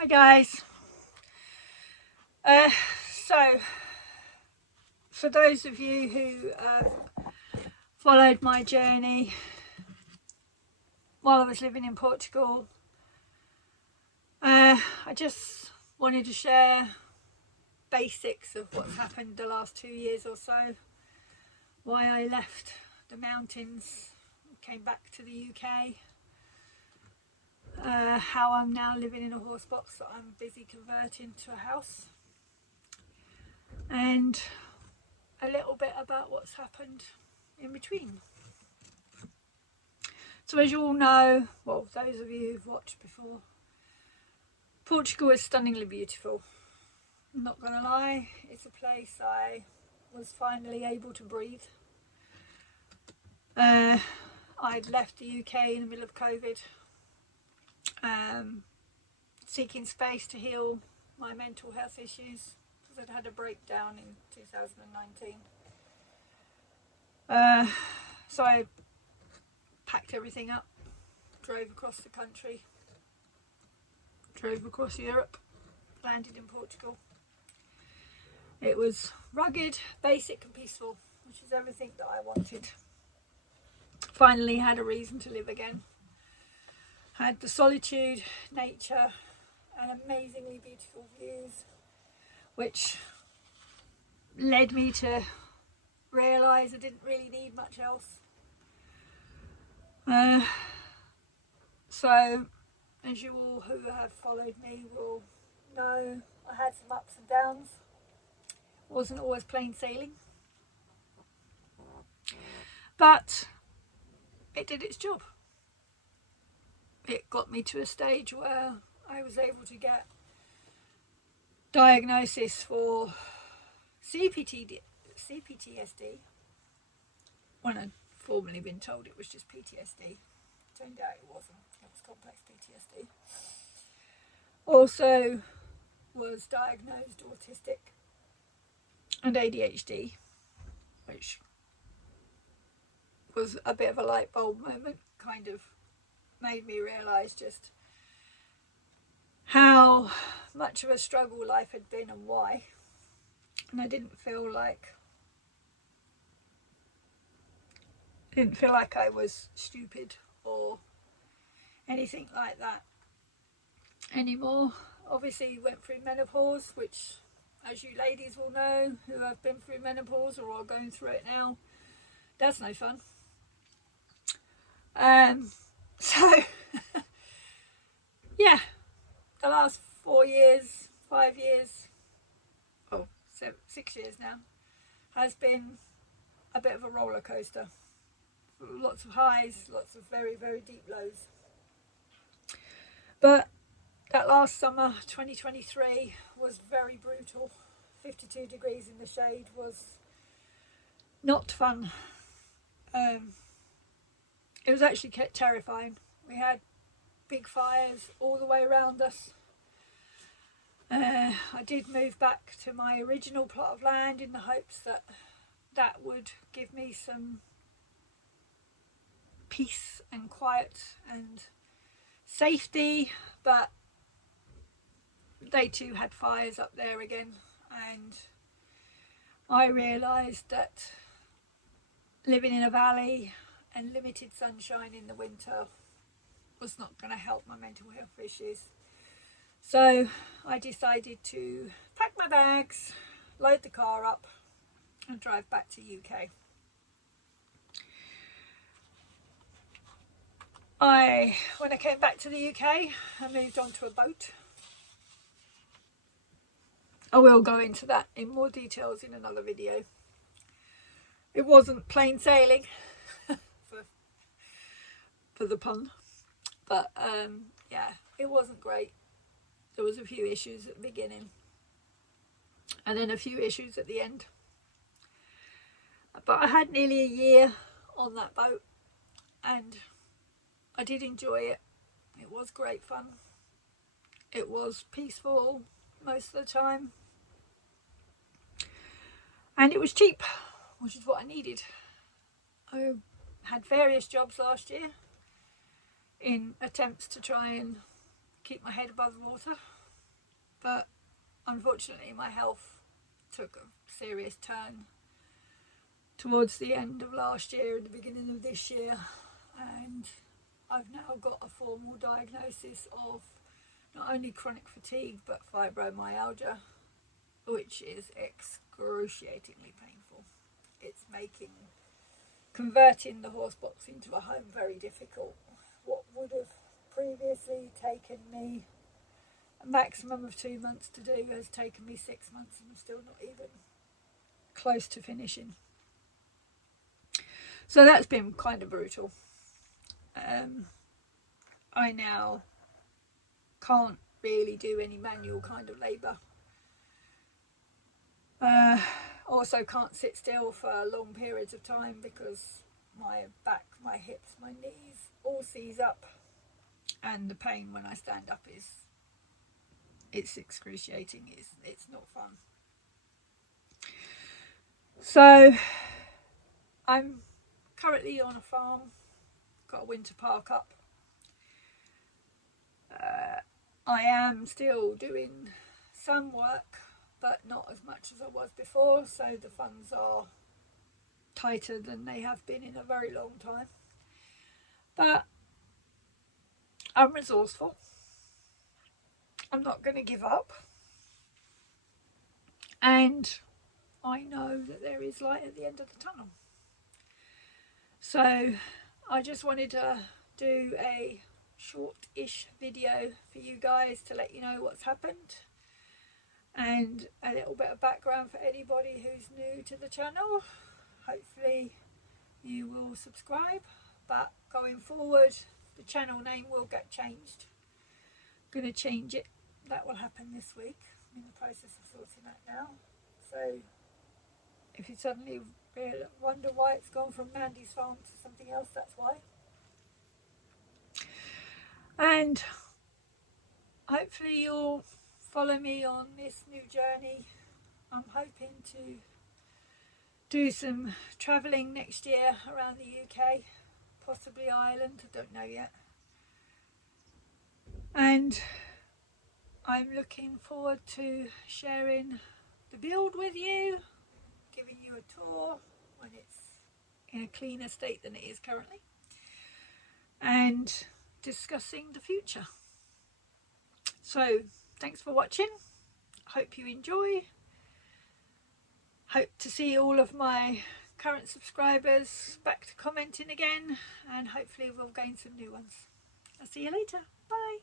Hi guys. So for those of you who followed my journey while I was living in Portugal, I just wanted to share basics of what's happened the last 2 years or so, why I left the mountains, came back to the UK, how I'm now living in a horse box that I'm busy converting to a house, and a little bit about what's happened in between. So as you all know, well, those of you who've watched before, Portugal is stunningly beautiful. I'm not going to lie, it's a place I was finally able to breathe. I'd left the UK in the middle of COVID, seeking space to heal my mental health issues because I'd had a breakdown in 2019. So I packed everything up, drove across the country, drove across Europe, landed in Portugal. It was rugged, basic and peaceful, which is everything that I wanted. Finally had a reason to live again. Had the solitude, nature and amazingly beautiful views, which led me to realise I didn't really need much else. So, as you all who have followed me will know, I had some ups and downs. Wasn't always plain sailing, but it did its job. It got me to a stage where I was able to get diagnosis for CPTSD, when I'd formerly been told it was just PTSD. Turned out it wasn't, it was complex PTSD. Also was diagnosed autistic and ADHD, which was a bit of a light bulb moment, kind of made me realise just how much of a struggle life had been and why. And I didn't feel like I was stupid or anything like that anymore. Obviously went through menopause, which, as you ladies will know who have been through menopause or are going through it now, that's no fun. So yeah, the last 4 years, 5 years, 6 years now, has been a bit of a roller coaster. Lots of highs, lots of very, very deep lows. But that last summer, 2023, was very brutal. 52 degrees in the shade was not fun. It was actually terrifying. We had big fires all the way around us. I did move back to my original plot of land in the hopes that that would give me some peace and quiet and safety, but they too had fires up there again, and I realised that living in a valley and limited sunshine in the winter was not going to help my mental health issues. So I decided to pack my bags, load the car up and drive back to UK. When I came back to the UK, I moved on to a boat. I will go into that in more details in another video. It wasn't plain sailing, for the pun, but yeah, it wasn't great. There was a few issues at the beginning and then a few issues at the end. But I had nearly a year on that boat and I did enjoy it. It was great fun. It was peaceful most of the time. And it was cheap, which is what I needed. I had various jobs last year in attempts to try and keep my head above the water. but unfortunately my health took a serious turn towards the end of last year and the beginning of this year, and I've now got a formal diagnosis of not only chronic fatigue but fibromyalgia, which is excruciatingly painful. It's making converting the horsebox into a home very difficult. What would have previously taken me a maximum of 2 months to do has taken me 6 months, and I'm still not even close to finishing. So that's been kind of brutal. I now can't really do any manual kind of labour. Also can't sit still for long periods of time because my back, my hips, my knees all seize up, and the pain when I stand up it's excruciating. It's not fun. So I'm currently on a farm, got a winter park up. I am still doing some work, but not as much as I was before, so the funds are tighter than they have been in a very long time. But I'm resourceful. I'm not going to give up. And I know that there is light at the end of the tunnel. So I just wanted to do a short-ish video for you guys to let you know what's happened, and a little bit of background for anybody who's new to the channel. Hopefully you will subscribe, but going forward the channel name will get changed. I'm going to change it. That will happen this week. I'm in the process of sorting that now. So if you suddenly wonder why it's gone from Mandy's farm to something else, that's why. And hopefully you'll follow me on this new journey. I'm hoping to do some travelling next year around the UK, possibly Ireland, I don't know yet. And I'm looking forward to sharing the build with you, giving you a tour when it's in a cleaner state than it is currently, and discussing the future. So thanks for watching. Hope you enjoy. Hope to see all of my current subscribers back to commenting again, and hopefully we'll gain some new ones. I'll see you later. Bye.